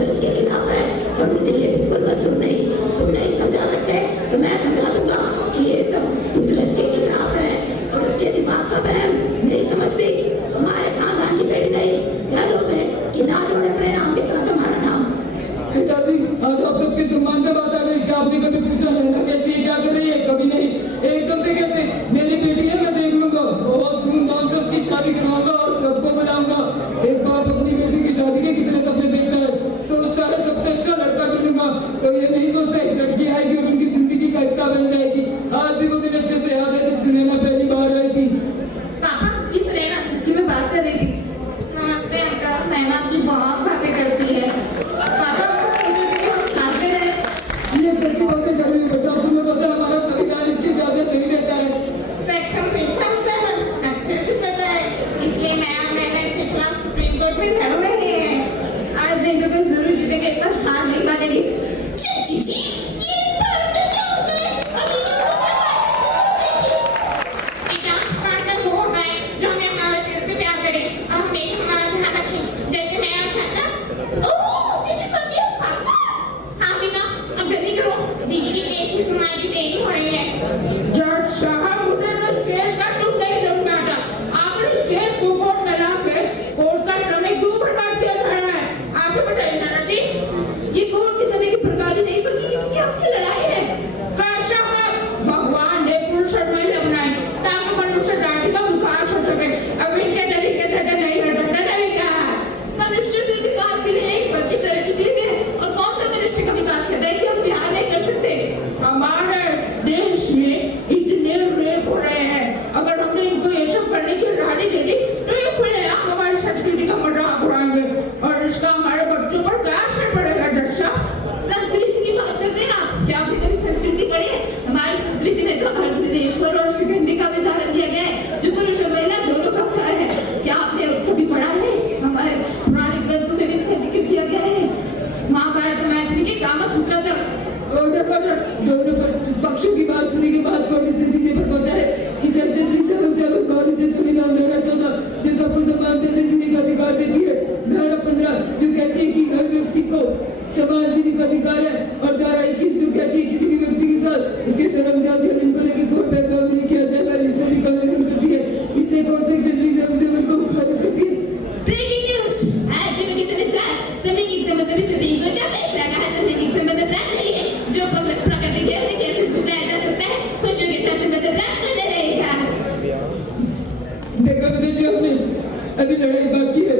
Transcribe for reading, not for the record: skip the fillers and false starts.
कुदरत के खिलाफ है और मुझे ये बिल्कुल मंजूर नहीं। तुम नहीं समझा सकते तो मैं समझा दूंगा कि ये सब कुदरत के खिलाफ है और उसके दिमाग का बहम नहीं समझती। हमारे खानदान की बेटी नहीं, कह दो उसे कि ना जोड़े अपने नाम के साथ हमारा नाम। पिताजी, आज आप सबके सम्मान पे बात आ गई। क्या आपने कभी पूछा नैना कैसी है, क्या कर रही है? कभी नहीं। एकदम से कैसे? मेरी बेटी है, मैं देख लूंगा। बहुत धूमधाम से उसकी शादी करवाऊंगा और सबको बुलाऊंगा। एक बाप अपनी बेटी की शादी के कितने सपने देखता है, सोचता है सबसे अच्छा लड़का ढूंढूंगा। तो ये नहीं सोचता एक लड़की आएगी और उनकी जिंदगी का हिस्सा बन जाएगी। आज भी वो दिन अच्छे से याद है जब सुनैना पहली बार आई थी। पापा, इस नैना जिसकी मैं बात कर रही थी। नमस्ते अंकल। नैना मुझे बहुत बातें करती है। पापा ये कैसी बातें कर रही हो बेटा? तुम्हें पता है हमारा संविधान इसकी इजाजत नहीं देता है। सेक्शन 377 अच्छे से पता है, इसलिए मैं और नैना इसे क्लास सुप्रीम कोर्ट में लड़ रहे हैं। आज नहीं तो कल जरूर जीतेंगे पर हार नहीं मानेंगे। जी ये पार्टनर क्या होता है? बेटा, पार्टनर वो होता है जो हमें हमारे दिल से प्यार करे और हमेशा हमारा ध्यान रखे, जैसे मैं और चाचा। ओह, जैसे पति और पापा। हाँ बेटा, अब जल्दी करो, दीदी की केस की सुनवाई की देरी हो रही है। जज साहब, मुझे इस केस का तुम नहीं समझा था। आखिर इस केस को कोर्ट में लाके कोर्ट का समय क्यों बर्बाद किया जा रहा है? आगे बताइए नाना जी। ये कोर्ट के समय की बर्बादी नहीं बल्कि किसी की आपकी लड़ाई है। कैसा है? भगवान ने पुरुष और महिला बनाई ताकि मनुष्य जाति का विकास हो सके। अब इनके तरीके से तो नहीं हो सकता। नहीं क्या है? मनुष्य सिर्फ विकास के लिए नहीं बल्कि तरक्की के लिए है। और कौन सा मनुष्य का विकास करता है कि हम बिहार नहीं कर सकते? हमारे देश में इतने रेप हो रहे हैं, अगर हमने इनको ये सब करने की आजादी दे दी तो ये खुलेआम हमारी संस्कृति का मजाक उड़ाएंगे और इसका हमारे बच्चों पर क्या असर पड़ेगा? जज साहब, संस्कृति की बात करते हैं आप। क्या आपने कभी संस्कृति पढ़ी है? हमारी संस्कृति में तो अर्धनारीश्वर और शिखंडी का भी धारण किया गया है जो पुरुष और महिला दोनों का कार्य है। क्या आपने कभी पढ़ा है? हमारे पुराने ग्रंथों में भी इसका जिक्र किया गया है। महाभारत में के कामसूत्र तक दोनों पक्षों की बात सुनने के बाद कोर्ट इस नतीजे पर पहुंचा है कि सेक्शन 377 भारतीय संविधान 2014 जो सबको समान जैसे जीने का अधिकार देती है, धारा 15 जो कहती है कि हर व्यक्ति को समान जीने का अधिकार है, और धारा 21 जो कहती है किसी भी व्यक्ति के साथ इसके धर्म, जाति और लिंग को लेकर कोई भेदभाव नहीं किया जाएगा। इनसे भी कानून करती है। इसलिए कोर्ट सेक्शन 377 को खारिज करती है। Breaking news. आज के विकेट में चार समलिंगी संबंध में सुप्रीम कोर्ट का फैसला कहा समलिंगी संबंध अपराध नहीं है जो प्रकृति के उसे कैसे झुलाया जा सकता है। खुशियों के साथ संबंध अपराध बना रहेगा। देखा पिताजी, आपने अभी लड़ाई बाकी है।